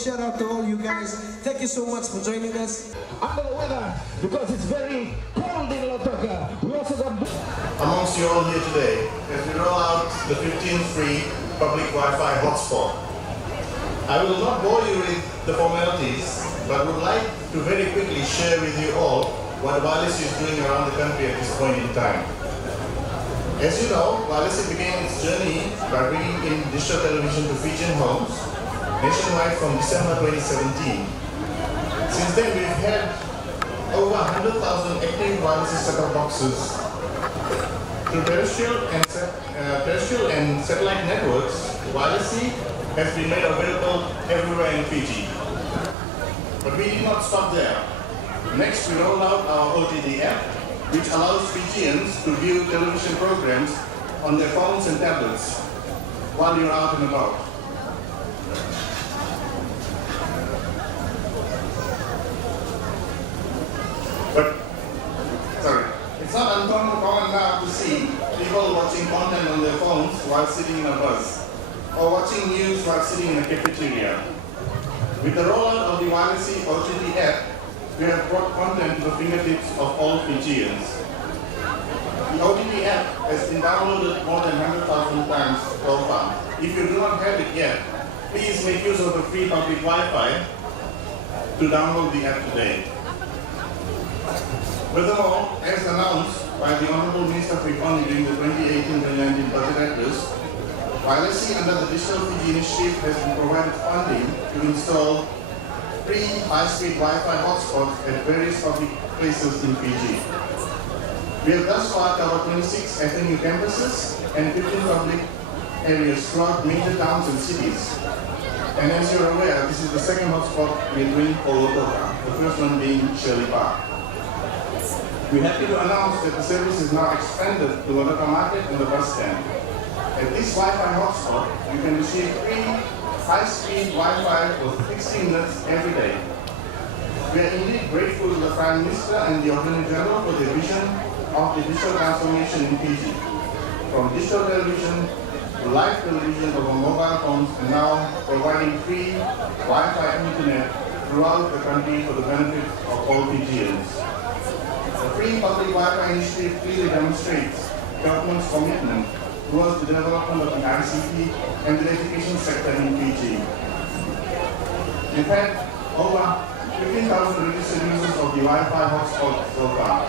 shout out to all you guys. Thank you so much for joining us. Under the weather because it's very cold in Lautoka. We also got amongst you all here today as we roll out the 15th free public Wi-Fi hotspot. I will not bore you with the formalities, but would like to very quickly share with you all what Walesi is doing around the country at this point in time. As you know, Walesi began its journey by bringing in digital television to Fijian homes nationwide from December 2017. Since then, we've had over 100,000 active Walesi set-top boxes. Through terrestrial and satellite networks, Walesi has been made available everywhere in Fiji. But we did not stop there. Next, we rolled out our OTT app, which allows Fijians to view television programs on their phones and tablets while you're out and about. It's not uncommon now to see people watching content on their phones while sitting in a bus, or watching news while sitting in a cafeteria. With the rollout of the Walesi OTT app, we have brought content to the fingertips of all Fijians. The OTT app has been downloaded more than 100,000 times so far. If you do not have it yet, please make use of the free public Wi-Fi to download the app today. Furthermore, as announced by the Honourable Minister of Economy during the 2018-2019 budget address, Walesi under the Digital Fiji Initiative has been provided funding to install free high-speed Wi-Fi hotspots at various public places in Fiji. We have thus far covered 26 FNU campuses and 15 public areas throughout major towns and cities. And as you're aware, this is the second hotspot we are doing for Lautoka, the first one being Shirley Park. We're happy to announce that the service is now expanded to Lautoka Market and the bus stand. At this Wi-Fi hotspot, you can receive free high-speed Wi-Fi for 60 minutes every day. We are indeed grateful to the Prime Minister and the Attorney General for their vision of the digital transformation in Fiji. From digital television to live television over mobile phones, and now providing free Wi-Fi internet throughout the country for the benefit of all Fijians. The Free Public Wi-Fi Initiative clearly demonstrates government's commitment towards the development of the ICT and the education sector in Fiji. We've had over 15,000 registered users of the Wi-Fi hotspot so far.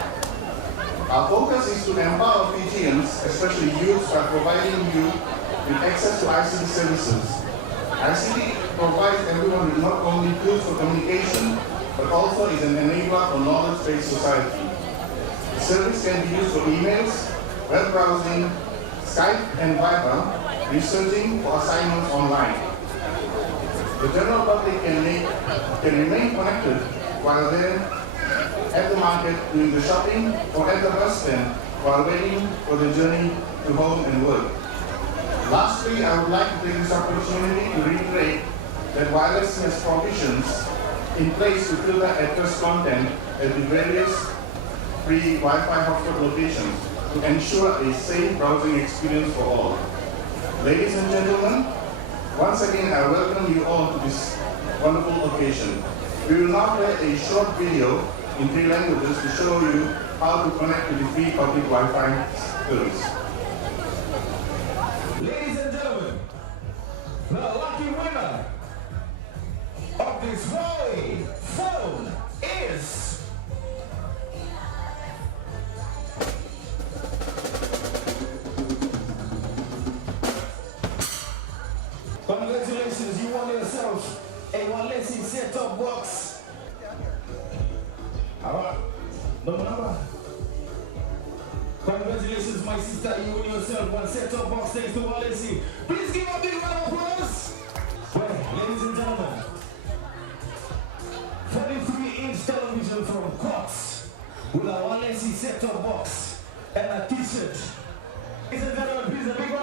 Our focus is to empower Fijians, especially youths, by providing you with access to ICT services. ICT provides everyone with not only tools for communication, but also is an enabler for knowledge-based society. The service can be used for emails, web browsing, Skype and Viber, researching for assignments online. The general public can remain connected while they're at the market doing the shopping or at the bus stand while waiting for the journey to home and work. Lastly, I would like to take this opportunity to reiterate that Walesi has provisions in place to filter at-risk content at the various free Wi-Fi hotspot locations to ensure a safe browsing experience for all. Ladies and gentlemen, once again I welcome you all to this wonderful occasion. We will now play a short video in 3 languages to show you how to connect to the free public Wi-Fi service. Ladies and gentlemen, the lucky winner of this Huawei phone is... Congratulations, you won yourself a Walesi set-top box. Alright, number. Congratulations, my sister, you won yourself one set-top box thanks to Walesi. Please give a big round of applause. Well, ladies and gentlemen, 43-inch television from Cox with a Walesi set-top box and a t-shirt. Ladies and gentlemen, please a big round.